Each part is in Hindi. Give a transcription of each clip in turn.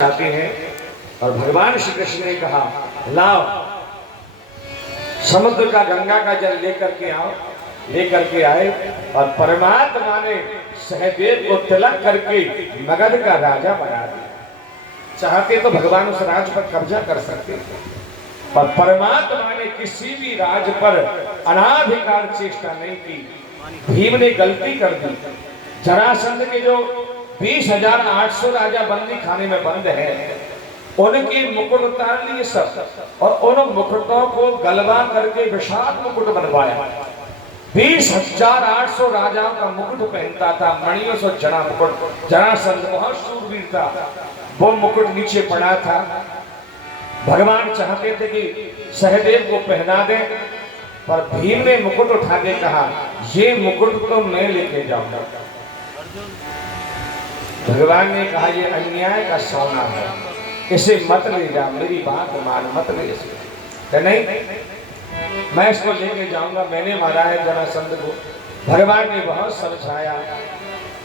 आते हैं और भगवान श्री कृष्ण ने कहा लाओ समुद्र का गंगा का जल लेकर के आओ। लेकर के आए और परमात्मा ने सहदेव को तिलक करके मगध का राजा बना दिया। चाहते तो भगवान उस राज पर कब्जा कर सकते थे, पर परमात्मा ने किसी भी राज पर अनाधिकार चेष्टा नहीं की। भीम ने गलती कर दी। जरासंध के जो 20,800 राजा बंदी खाने में बंद है, उनके मुकुट उतार लिए सब और उन मुकुटों को गलबा करके विशाल मुकुट बनवाया। 20,800 राजाओं का मुकुट पहनता था, मणियों से जड़ा मुकुट। जरासंध बहुत शूरवीर था, वो मुकुट नीचे पड़ा था। भगवान चाहते थे कि सहदेव को पहना दें, पर भीम ने मुकुट उठा के कहा ये मुकुट तो मैं लेके जाऊंगा। भगवान ने कहा ये अन्याय का सोना है, इसे मत ले जा, मेरी बात मान, मत ले इसे। नहीं, मैं इसको लेके जाऊंगा, मैंने मारा है जरासंध को। भगवान ने बहुत समझाया,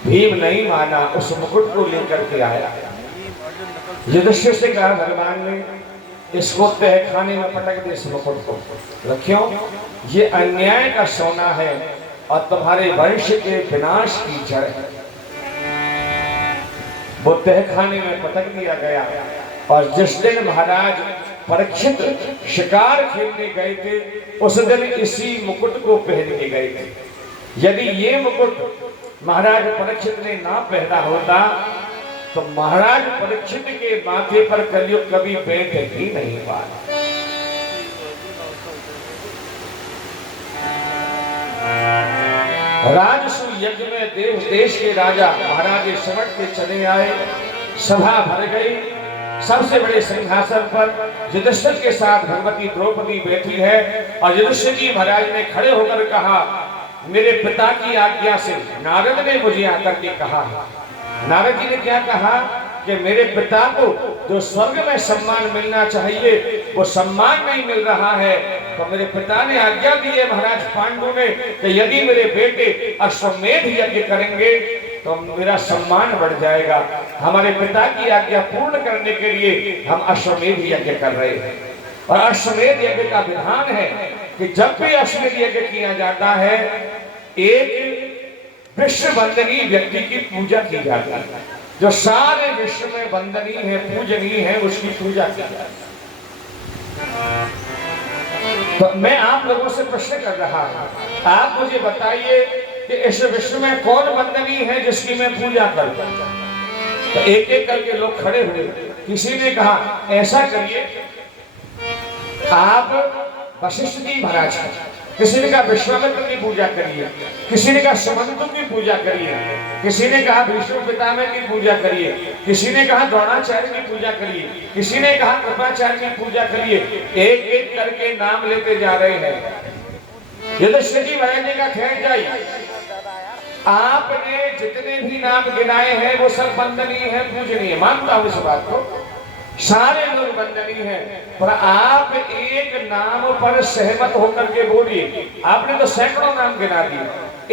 भीम नहीं माना, उस मुकुट को लेकर के आया। युधिष्ठिर से कहा भगवान ने इसको तहखाने में पटक दे, इस मुकुट को रखियो, ये अन्याय का सोना है और तुम्हारे वंश के विनाश की जड़ है। वो तहखाने में पटक दिया गया। और जिस दिन महाराज परीक्षित शिकार खेलने गए थे, उस दिन इसी मुकुट को पहन के गए थे। यदि ये मुकुट महाराज परीक्षित ने ना पहना होता तो महाराज परीक्षित के माथे पर कलयुग कभी बैठ ही नहीं पाता। राजसु यज्ञ में देश देश के राजा महाराज सिमट के चले आए। सभा भर गई। सबसे बड़े सिंहासन पर युधिष्ठिर के साथ भगवती द्रौपदी बैठी है और युधिष्ठिर जी महाराज ने खड़े होकर कहा मेरे पिता की आज्ञा से नारद ने मुझे आकर के कहा। नारद जी ने क्या कहा कि मेरे पिता को जो स्वर्ग में सम्मान मिलना चाहिए वो सम्मान नहीं मिल रहा है, तो मेरे पिता ने आज्ञा दी है महाराज पांडु ने कि यदि मेरे बेटे अश्वमेध यज्ञ करेंगे तो मेरा सम्मान बढ़ जाएगा। हमारे पिता की आज्ञा पूर्ण करने के लिए हम अश्वमेध यज्ञ कर रहे हैं। और अश्वमेध यज्ञ का विधान है कि जब भी अश्वमेध यज्ञ किया जाता है, एक विश्व वंदनीय व्यक्ति की पूजा की जाती है। जो सारे विश्व में वंदनीय है, पूजनीय है, उसकी पूजा की जाती है। तो मैं आप लोगों से प्रश्न कर रहा हूं, आप मुझे बताइए कि इस विश्व में कौन वंदनीय है जिसकी मैं पूजा करूं? तो एक एक करके लोग खड़े हुए। किसी ने कहा ऐसा करिए, आप वशिष्ठ जी महाराज, किसी ने कहा विश्वामित्र की पूजा करिए, किसी ने कहा सुमंतु की पूजा करिए, किसी ने कहा भीष्म पितामह की पूजा करिए, किसी ने कहा द्रोणाचार्य की पूजा करिए, किसी ने कहा कृपाचार्य की पूजा करिए। एक एक करके नाम लेते जा रहे हैं। युधिष्ठिर जी महाराज का खैर जाइए, आपने जितने भी नाम गिनाए हैं वो सब वंदनीय है, पूजनीय, मानता हूं इस बात को, सारे लोग वंदनीय हैं, पर आप एक नाम पर सहमत होकर के बोलिए। आपने तो सैकड़ों नाम गिना दिए,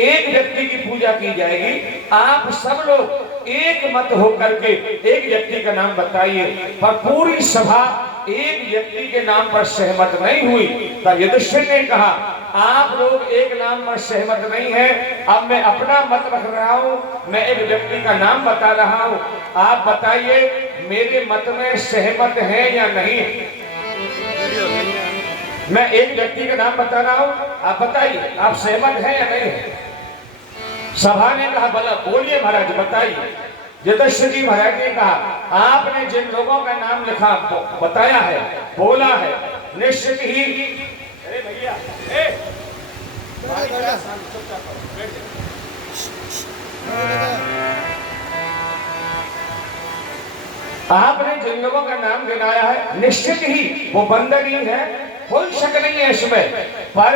एक व्यक्ति की पूजा की जाएगी, आप सब लोग एक मत होकर के एक व्यक्ति का नाम बताइए। पर पूरी सभा एक व्यक्ति के नाम पर सहमत नहीं हुई। तो युधिष्ठिर ने कहा आप लोग एक नाम पर सहमत नहीं है, अब मैं अपना मत रख रहा हूं, मैं एक व्यक्ति का नाम बता रहा हूं, आप बताइए मेरे मत में सहमत है या नहीं। मैं एक व्यक्ति का नाम बता रहा हूं, आप बताइए आप सहमत हैं या नहीं। सभा ने कहा भला बोलिए महाराज बताइए। युधिष्ठिर जी महाराज ने कहा आपने जिन लोगों का नाम लिखा बताया है, बोला है, निश्चित ही अरे भैया आपने जिन लोगों का नाम गिनाया है निश्चित ही वो वंदनीय है, कोई शक नहीं है इसमें। पर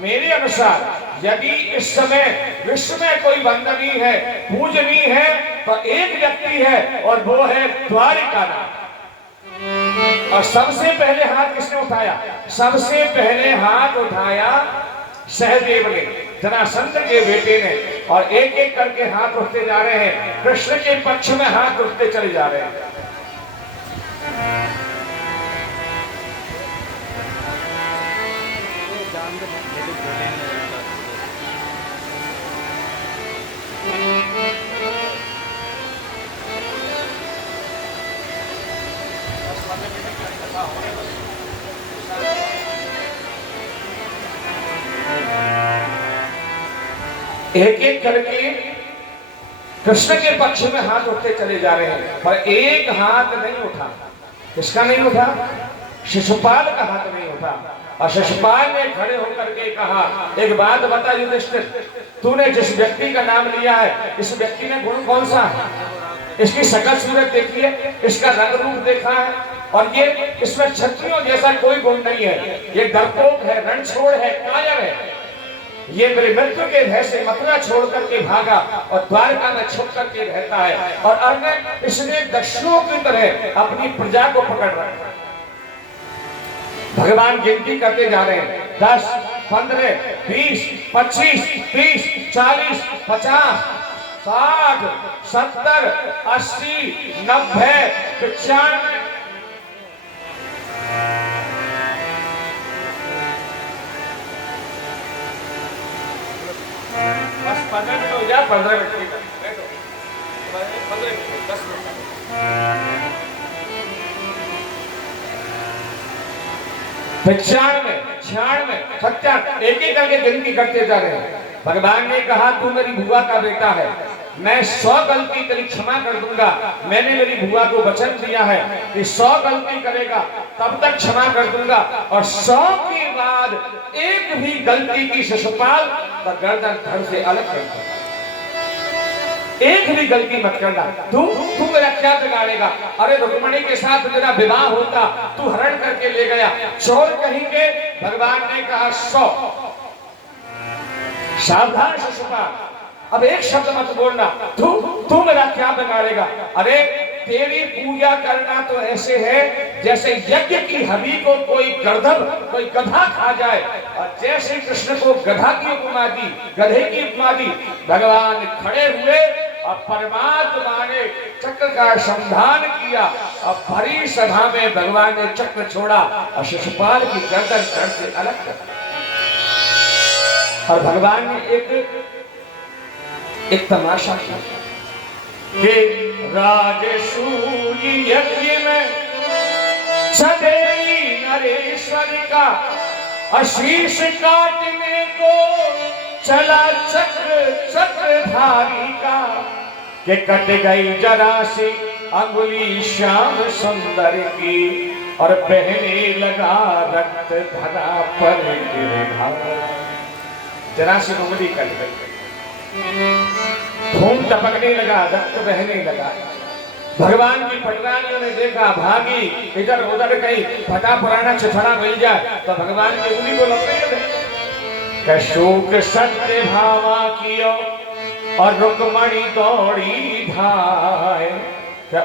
मेरे अनुसार यदि इस समय विश्व में कोई वंदनीय है, पूजनीय है, तो एक व्यक्ति है और वो है द्वारिकानाथ। और सबसे पहले हाथ किसने उठाया? सबसे पहले हाथ उठाया सहदेव ने, जरासंध के बेटे ने। और एक एक करके हाथ उठते जा रहे हैं, कृष्ण के पक्ष में हाथ उठते चले जा रहे हैं। एक एक करके कृष्ण के पक्ष में हाथ उठते चले जा रहे हैं, पर एक हाथ नहीं उठा। किसका नहीं उठा? शिशुपाल का हाथ नहीं उठा। और शिशुपाल ने खड़े होकर के कहा, एक बात बता युधिष्ठिर, तूने जिस व्यक्ति का नाम लिया है, इस व्यक्ति में गुण कौन सा है? इसकी शकल सूरत देखी है, इसका रंग रूप देखा है, और ये इसमें क्षत्रियों जैसा कोई गुण नहीं है। ये डरपोक है, रणछोड़ है, कायर है। ये मेरे मृत्यु के भय से मथुरा छोड़ करके भागा और द्वारका में छुप करके रहता है, और अन्य इसने दस्युओं की तरह अपनी प्रजा को पकड़ रखा। भगवान गिनती करते जा रहे हैं, 10, 15, 20, 25, 30, 40, 50, 60, 70, 80, 90, 95। बस 15 मिनट हो गया, 15 मिनट बैठो, 15 मिनट, 10 मिनट। 95, 96, 97, एक एक करके गिनती करते जा रहे हैं। भगवान ने कहा, तू मेरी बुआ का बेटा है, मैं 100 गलती तेरी क्षमा कर दूंगा। मैंने मेरी बुआ को वचन दिया है कि 100 गलती करेगा तब तक क्षमा कर दूंगा, और 100 के बाद एक भी गलती की शिशुपाल का गर्दन धड़ से अलग कर दूंगा। एक भी गलती मत करना। तू मेरा क्या बिगाड़ेगा? अरे रुक्मणी के साथ मेरा विवाह होता, तू हरण करके ले गया, चोर कहेंगे। भगवान ने कहा 100। सावधान शिशुपाल, अब एक शब्द मत बोलना। तू मेरा क्या बिगाड़ेगा? अरे तेरी पूजा करना तो ऐसे है जैसे यज्ञ की हवि को कोई गर्दभ, कोई गधा खा जाए, और जैसे कृष्ण को गधा की उपमा दी, गधे की उपमा दी। भगवान खड़े हुए और परमात्मा ने चक्र का संधान किया, और भरी सभा में भगवान ने चक्र छोड़ा और शिशुपाल की गर्दन धड़ से अलग कर। और भगवान ने एक तमाशा किया कि राजसूय यज्ञ में सदैवी नरेश्वर का आशीष काटने को चला चक्रधारी का, कि कट गई जरा सी अंगुली श्याम सुंदर की, और बहने लगा रक्त धरा पर गिरधार। जरा सी उंगली कट गई, खून टपकने लगा, रक्त बहने लगा। भगवान की पटरानियों ने देखा, भागी, इधर उधर कहीं फटा पुराना चिथड़ा मिल जाए तो भगवान की उंगली को लपेट दे। शोक सत्य भावा कियो और रुक्मणी दौड़ी धाय,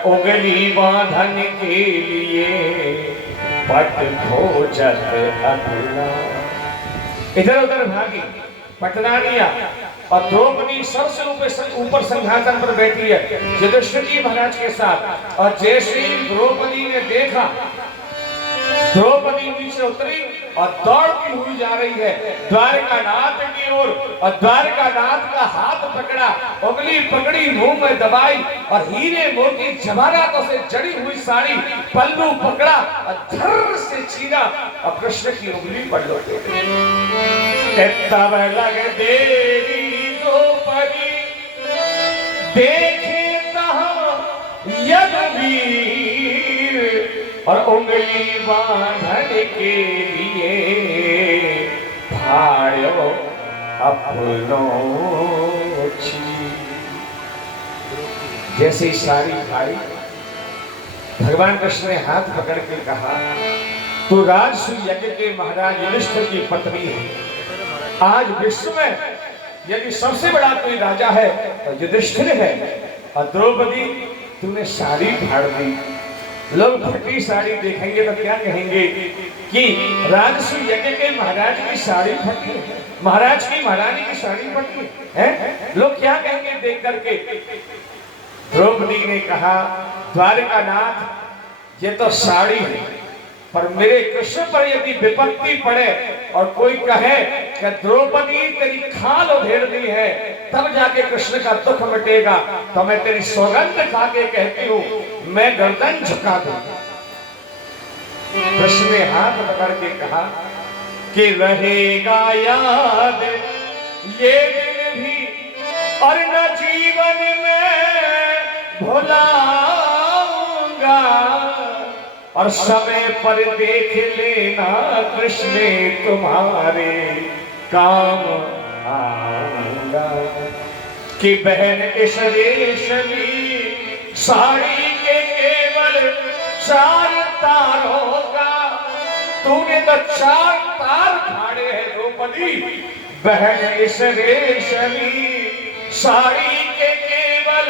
उंगली बांधन के लिए पट खोजत अगला। इधर उधर भागी पटरानियां, और द्रौपदी सबसे ऊपर सिंहासन पर बैठी है युधिष्ठिर जी महाराज के साथ। और जैसे ही द्रौपदी ने देखा, द्रौपदी नीचे उतरी और दौड़ती हुई जा रही है द्वारकानाथ की ओर, और द्वारकानाथ का हाथ पकड़ा, उंगली पकड़ी, मुंह में दबाई, और हीरे मोती जवाहरातों से जड़ी हुई साड़ी पल्लू पकड़ा और धर से छीना, और कृष्ण की उंगली पर लौटे। तब लग देवी द्रौपदी देखे यदुवीर, और उंगली बांधन के लिए भाड़ो अपनो छी। जैसे सारी भाई भगवान कृष्ण ने हाथ पकड़ के कहा, तू राजसूय यज्ञ के महाराज युधिष्ठिर की पत्नी है। आज विश्व में यदि सबसे बड़ा कोई राजा है तो युधिष्ठिर है। और द्रौपदी तूने साड़ी फाड़ दी। लोग फटी साड़ी देखेंगे तो क्या कहेंगे कि राजसूय यज्ञ के महाराज की साड़ी फटी, महाराज की महारानी की साड़ी फटी है। लोग क्या कहेंगे देख करके? द्रौपदी ने कहा, द्वारकानाथ ये तो साड़ी है, पर मेरे कृष्ण पर यदि विपत्ति पड़े और कोई कहे कि द्रौपदी तेरी खाल उधेड़ दी है, तब जाके कृष्ण का दुख मिटेगा, तो मैं तेरी सौगंध खा के कहती हूँ मैं गर्दन झुका दूं। कृष्ण ने हाथ पकड़ के कहा कि रहेगा याद ये दिन भी और न जीवन में भुलाऊंगा, और समय पर देख लेना कृष्ण तुम्हारे काम आऊंगा। कि बहन इस रेशमी साड़ी के केवल 4 तारों का तूने तो 4 तार फाड़े हैं द्रौपदी। बहन इस रेशमी साड़ी के केवल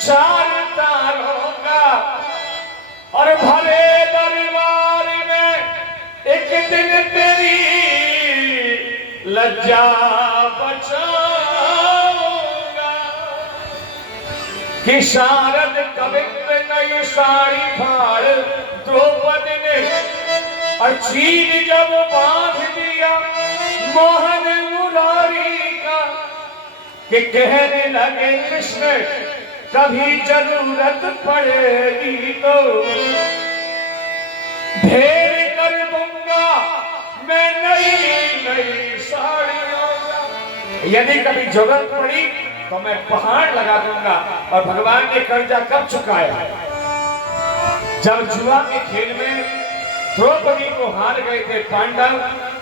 4 तारों का, और भले दरबार में एक दिन तेरी लज्जा बचाऊंगा। कि शारद कवित्व नई साड़ी फाड़ द्रौपदी ने, और चीन जब बांध दिया मोहन मुरारी का, कि कहने लगे कृष्ण कभी जरूरत पड़ेगी तो ढेर कर दूंगा मैं नई साड़ियों का। यदि कभी जरूरत पड़ी तो मैं पहाड़ लगा दूंगा। और भगवान ने कर्जा कब चुकाया? जब जुआ के खेल में द्रौपदी को हार गए थे पांडव,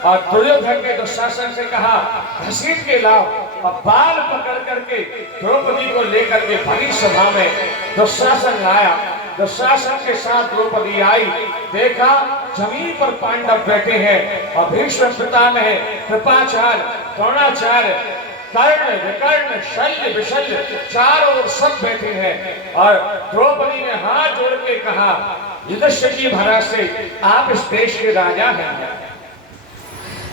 और दुर्योधन ने दुशासन से कहा घसीट के लाओ, और बाल पकड़ करके द्रौपदी को लेकर के भरी सभा में दुशासन लाया। दुशासन के साथ द्रौपदी आई, देखा जमीन पर पांडव बैठे हैं, और भीष्म पितामह, कृपाचार्य, द्रोणाचार्य, कर्ण, विकर्ण, शल्य, विशल्य चारों ओर सब बैठे हैं। और द्रौपदी ने हाथ जोड़ के कहा युधिष्ठिर महाराज से, आप इस देश के राजा हैं,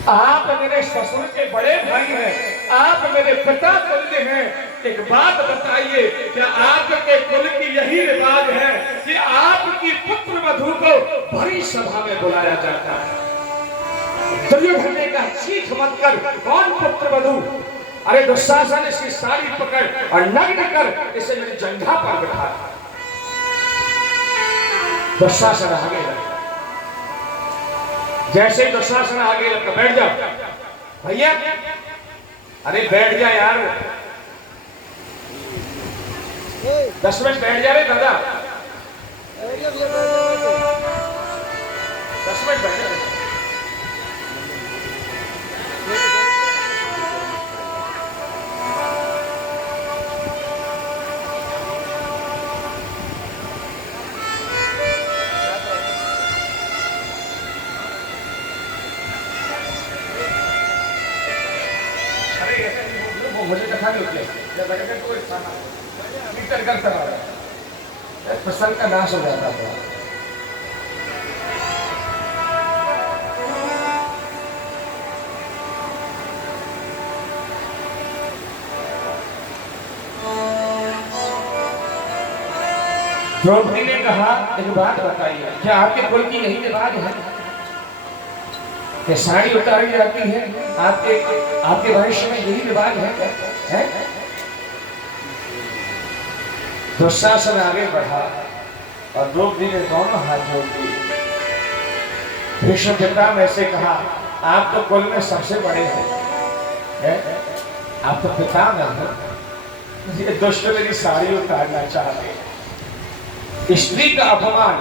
आप मेरे ससुर के बड़े भाई हैं, आप मेरे पिता तुल्य हैं। एक बात बताइए, क्या आपके कुल की यही रिवाज है कि आपकी पुत्र वधू को भरी सभा में बुलाया जाता है? दुर्योधन ने कहा चीख मत कर, कौन पुत्र वधू? अरे दुशासन इसकी साड़ी पकड़ और नग्न कर इसे मेरी जंघा पर बिठा। दुशासन आगे लगा, जैसे ही दुशासन आगे लगा, बैठ जाओ भैया, अरे बैठ जा यार, 10 मिनट बैठ जा रे दादा, 10 मिनट बैठ जा। मुझे कथा नहीं होती है, लगा कोई कीर्तन करता रहा, प्रसंग का नाश हो जाता था। द्रौपदी ने कहा एक बात बताइए, क्या आपके कुल की यही रिवाज है कि साड़ी उतारी जाती है? आपके वंश में यही रिवाज है क्या? है? दुशासन आगे बढ़ा और द्रौपदी ने दोनों हाथ जोड़ दिए। भीष्म पितामह ऐसे कहा, आप तो कुल में सबसे बड़े हैं, आप तो पितामह हैं, ये दुष्ट मेरी साड़ी उतारना चाहते हैं। स्त्री का अपमान,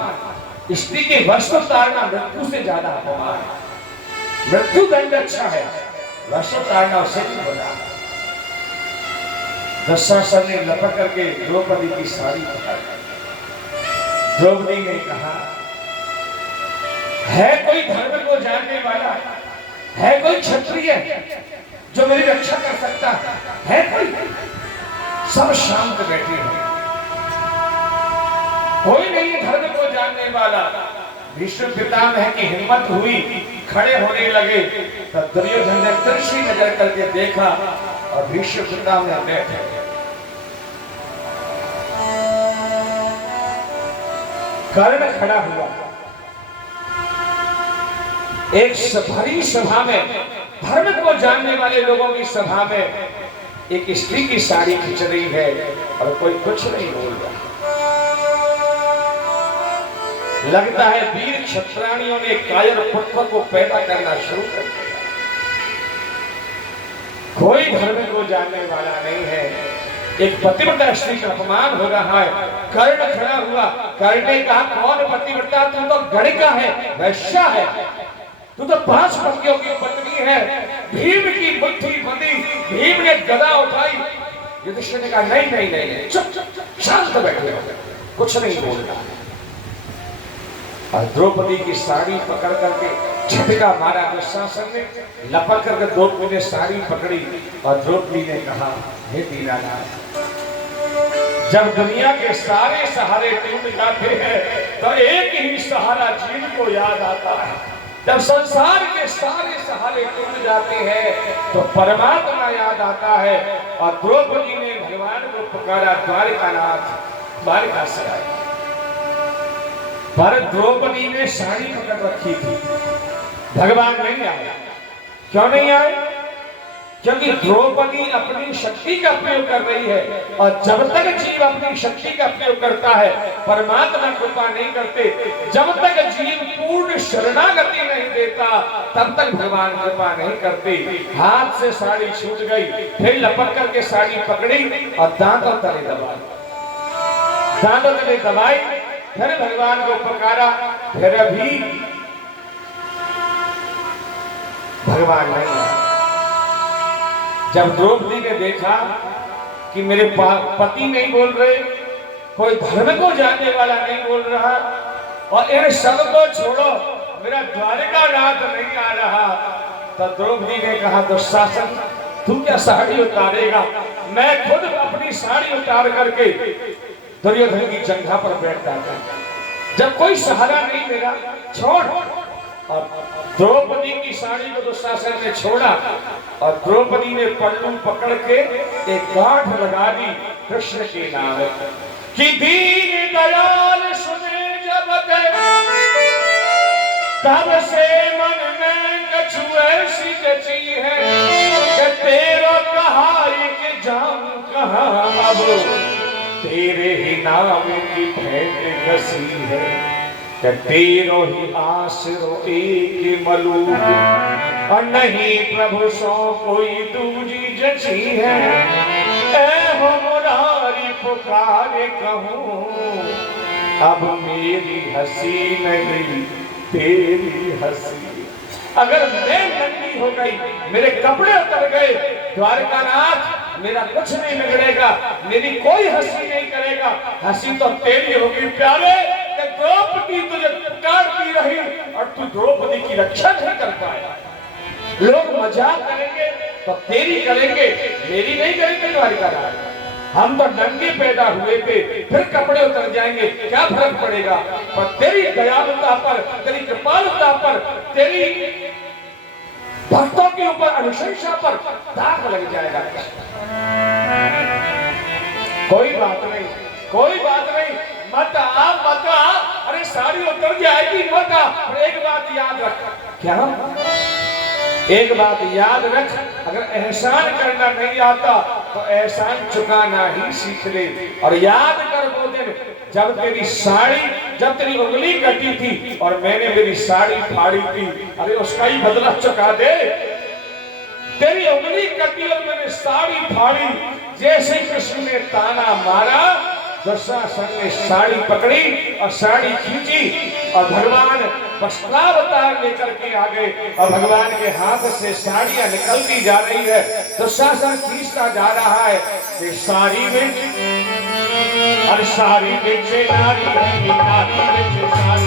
स्त्री के वस्त्र उतारना मृत्यु से ज्यादा अपमान है। मृत्यु दंड अच्छा है, वस्त्र उतारना उससे नहीं बना। दुशासन ने लपक करके द्रौपदी की साड़ी पकड़, द्रौपदी ने कहा है कोई धर्म को जानने वाला, है कोई क्षत्रिय जो मेरी रक्षा कर सकता है? कोई? सब शांत बैठे हैं, कोई नहीं धर्म को जानने वाला। भीष्म पितामह की हिम्मत हुई, खड़े होने लगे, तब दुर्योधन ने तिरछी नजर करके देखा और भीष्म पितामह बैठे। कर्ण खड़ा हुआ, एक भरी सभा में, धर्म को जानने वाले लोगों की सभा में एक स्त्री की साड़ी खींच रही है और कोई कुछ नहीं बोल रहा। लगता है वीर क्षत्राणियों ने कायर पुत्र को पैदा करना शुरू कर दिया। कोई धर्म को जानने वाला नहीं है। एक पतिव्रता स्त्री का अपमान हो रहा है। कर्ण खड़ा हुआ, कर्ण ने कहा कौन पतिव्रता, तू तो गणिका है, वैश्या है, तू तो 5 पतियों की पत्नी है। भीम की बुद्धि बंदी, भीम ने गदा उठाई। युधिष्ठिर ने कहा नहीं नहीं नहीं, चुप शांत बैठे, कुछ नहीं बोलना। और द्रौपदी की साड़ी पकड़ करके झटका मारा दुशासन ने, लपक करके द्रौपदी ने साड़ी पकड़ी और द्रौपदी ने कहा हे दीनानाथ, जब दुनिया के सारे सहारे टूट जाते हैं तो एक ही सहारा जीव को याद आता है। जब संसार के सारे सहारे टूट जाते हैं तो परमात्मा याद आता है। और द्रौपदी ने भगवान को पुकारा द्वारिकानाथ, द्वारिका से आए। पर द्रौपदी ने साड़ी पकड़ रखी थी, भगवान नहीं आए। क्यों नहीं आए? क्योंकि द्रौपदी अपनी शक्ति का प्रयोग कर रही है, और जब तक जीव अपनी शक्ति का प्रयोग करता है परमात्मा कृपा नहीं करते। जब तक जीव पूर्ण शरणागति नहीं देता तब तक भगवान कृपा नहीं करते। हाथ से साड़ी छूट गई, फिर लपक करके साड़ी पकड़ी और दांतों तले दबाई, दांतों तले दबाई, फिर भगवान को पुकारा, फिर अभी भगवान नहीं आए। जब द्रौपदी ने देखा कि मेरे पति नहीं बोल रहे, कोई धर्म को जानने वाला नहीं बोल रहा, और इन सबको छोड़ो मेरा द्वारिका नाथ नहीं आ रहा, तो द्रौपदी ने कहा दुशासन तू क्या साड़ी उतारेगा, मैं खुद अपनी साड़ी उतार करके दुर्योधन की जंघा पर बैठ जाता। जब कोई सहारा नहीं मेरा, छोड़। और द्रौपदी की साड़ी को दुशासन ने छोड़ा और द्रौपदी ने पल्लू पकड़ के एक गांठ लगा दी कृष्ण के नाम कि दीन दयाल सुने जब तब से मन में कछु ऐसी जची है कि तेरा कहाई के जाऊं कहां, अब तेरे ही नाम की भेंट घसी है कि तेरो ही आसरो एक मलूक, और नहीं प्रभु सो कोई दूजी जची है। ऐ हो मुरारी पुकारे कहूं, अब मेरी हंसी नहीं तेरी हंसी। अगर मैं नंगी हो गई, मेरे कपड़े उतर गए, द्वारकानाथ मेरा कुछ नहीं बिगड़ेगा, मेरी कोई हंसी नहीं करेगा, हंसी तो तेरी होगी प्यारे। द्रौपदी तुझे पुकारती रही और तू द्रौपदी की रक्षा नहीं कर पाया। लोग मजाक करेंगे तो तेरी करेंगे, मेरी नहीं करेंगे द्वारिकानाथ। हम तो नंगे पैदा हुए थे, फिर कपड़े उतर जाएंगे, क्या फर्क पड़ेगा। पर तेरी दयालुता पर, तेरी कृपालुता पर, तेरी भक्तों के ऊपर अनुशंसा पर दाग लग जाएगा। कोई बात नहीं, कोई बात नहीं, मत आ मत आ, अरे साड़ी उतर जाएगी मत आ। पर एक बात याद रख, क्या एक बात याद रख, अगर एहसान करना नहीं आता तो एहसान चुकाना ही सीख ले। और याद कर वो दिन जब तेरी साड़ी, जब तेरी उंगली कटी थी और मैंने मेरी साड़ी फाड़ी थी, अरे उसका ही बदला चुका दे। तेरी उंगली कटी और मैंने साड़ी फाड़ी, जैसे कृष्ण ने ताना मारा, दुशासन ने साड़ी पकड़ी और साड़ी खींची और भगवान वस्त्रावतार लेकर के आ गए और भगवान के हाथ से साड़ियां निकलती जा रही है। दुशासन खींचता जा रहा है कि साड़ी में, और साड़ी बेचे नारी है, नारी बेचे साड़ी,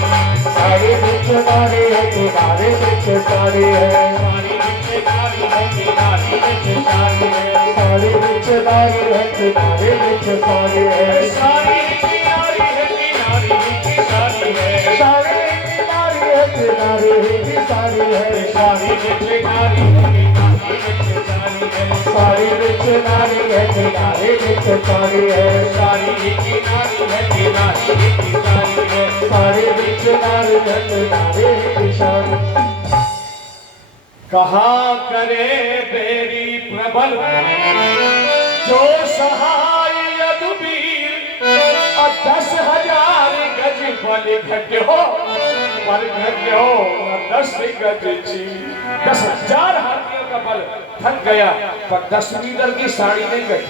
साड़ी बेचे नारी है, नारी बेचे साड़ी है, साड़ी बेचे नारी है, नारी बेचे साड़ी है, साड़ी बेचे नारी है, नारी बेचे साड़ी है, साड़ी बेचे नारी है, नारी बेचे साड़ी है, साड़ी बेचे नारी है, नारी बेचे साड़ी है, साड़ी बेचे नारी है, नारी बेचे साड़ी है, साड़ी बेचे नारी है, नारी बेचे साड़ी है, साड़ी बेचे नारी है, नारी बेचे साड़ी है, साड़ी बेचे नारी है, नारी बेचे साड़ी। कहा करे बेरी प्रबल जो सहाय यदुवीर, और 10,000 गज के वाले घट्यो पर घट्यो 10 गज 10,000 हाथियों का बल थक गया, पर 10 मीटर की साड़ी नहीं गई।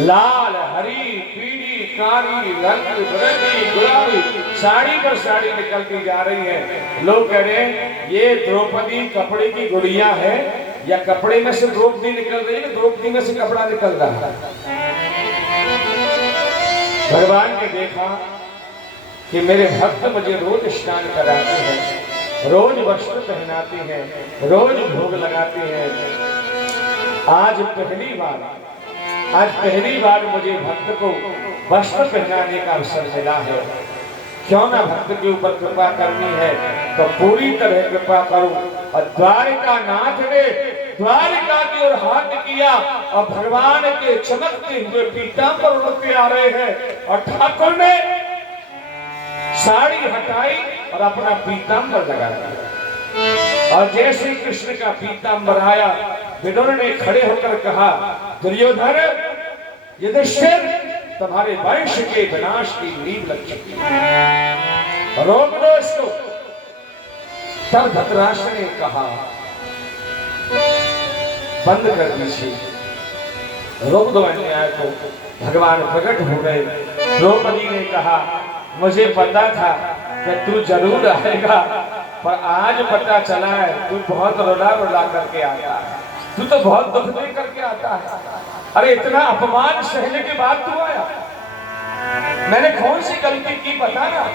लाल, हरी, पीली, काली, रंग बिरंगी, गुलाबी साड़ी पर साड़ी निकलती जा रही है। लोग कह रहे हैं ये द्रौपदी कपड़े की गुड़िया है या कपड़े में से द्रौपदी निकल रही है, द्रौपदी में से कपड़ा निकल रहा है। भगवान ने देखा कि मेरे भक्त मुझे रोज स्नान कराते हैं, रोज वस्त्र पहनाते हैं, रोज भोग लगाते हैं। आज पहली बार मुझे भक्त को वस्त्र पहनाने का अवसर मिला है। क्यों ना भक्त के ऊपर कृपा करनी है तो पूरी तरह कृपा करूं। और द्वारिका नाथ ने द्वारिका की ओर हाथ किया और भगवान के चमकते हुए पीतांबर उड़ते आ रहे हैं और ठाकुर ने साड़ी हटाई और अपना पीतांबर लगा दिया। और जैसे कृष्ण का पीतांबर आया, विदुर ने खड़े होकर कहा, दुर्योधन युधिष्ठिर तुम्हारे वंश के विनाश की नींव लग चुकी है, रोक दो इसको। तब धृतराष्ट्र ने कहा बंद कर दीजिए, रोक दो अन्याय को। भगवान प्रकट हो गए। द्रौपदी ने कहा मुझे पता था कि तू जरूर आएगा, पर आज पता चला है तू बहुत रुला करके आता है, तू तो बहुत दुख दे करके आता है। अरे इतना अपमान सहने के बाद तू आया। मैंने कौन सी गलती की बता ना,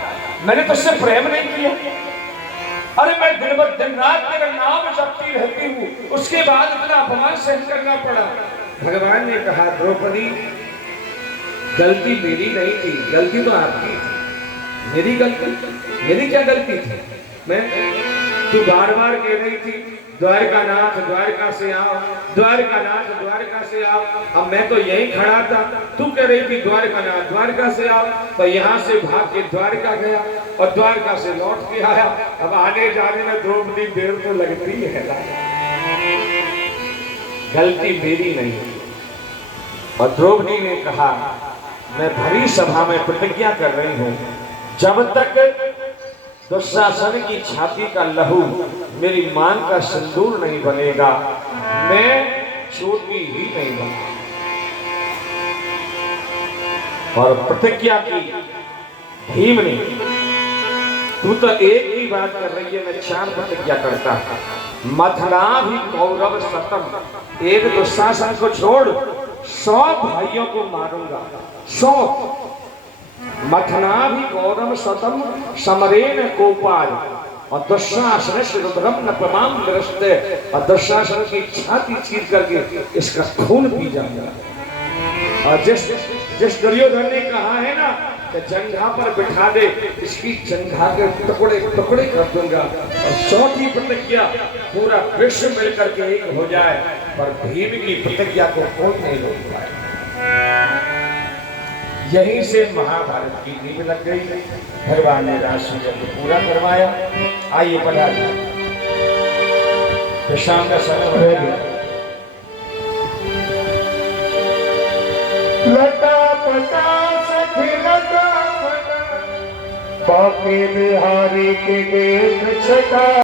मैंने तुझसे प्रेम नहीं किया। अरे मैं दिन रात तेरा नाम जपती रहती हूँ, उसके बाद इतना अपमान सहन करना पड़ा। भगवान ने कहा द्रौपदी गलती मेरी नहीं थी, गलती तो आपकी थी। मेरी क्या गलती थी? मैं तू बार बार कह रही थी द्वारका नाथ द्वारका से आओ, द्वारका नाथ द्वारका से आओ। अब मैं तो यहीं खड़ा था, तू कह रही थी द्वारका नाथ द्वारका से आओ, तो यहाँ से भाग के द्वारका गया और द्वारका से लौट के आया। अब आने जाने में द्रौपदी देर तो लगती है। गलती मेरी नहीं। और द्रौपदी ने कहा मैं भरी सभा में प्रतिज्ञा कर रही हूँ, जब तक दुशासन की छाती का लहू मेरी मान का सिंदूर नहीं बनेगा, मैं छोटी ही नहीं बनूंगा। और प्रतिज्ञा की भीम ने, तू तो एक ही बात कर रही है, मैं 4 प्रतिज्ञा करता। मथुरा भी कौरव सतम, एक दुशासन को छोड़ 100 भाइयों को मारूंगा, 100। मथना भी कौरव सतम समरेन कोपाल, और दुशासन रुद्रम न प्रमाम दृष्टे, और दुशासन की छाती चीर करके इसका खून पी जाऊंगा। और जिस दुर्योधन ने कहा है ना कि जंघा पर बिठा दे, इसकी जंघा के टुकड़े टुकड़े कर दूंगा। और 4थी प्रतिज्ञा पूरा विश्व मिलकर के एक हो जाए, पर भीम की प्रतिज्ञा को कोई नहीं रोक पाए। यहीं से महाभारत की नींव लग गई। भगवान ने राष्ट्र को पूरा करवाया। आइए पढ़ाइए, तो शाम का समय हो गया। लटा पटा सखी लटा पटा, बाकी बिहारी के गेट छटा।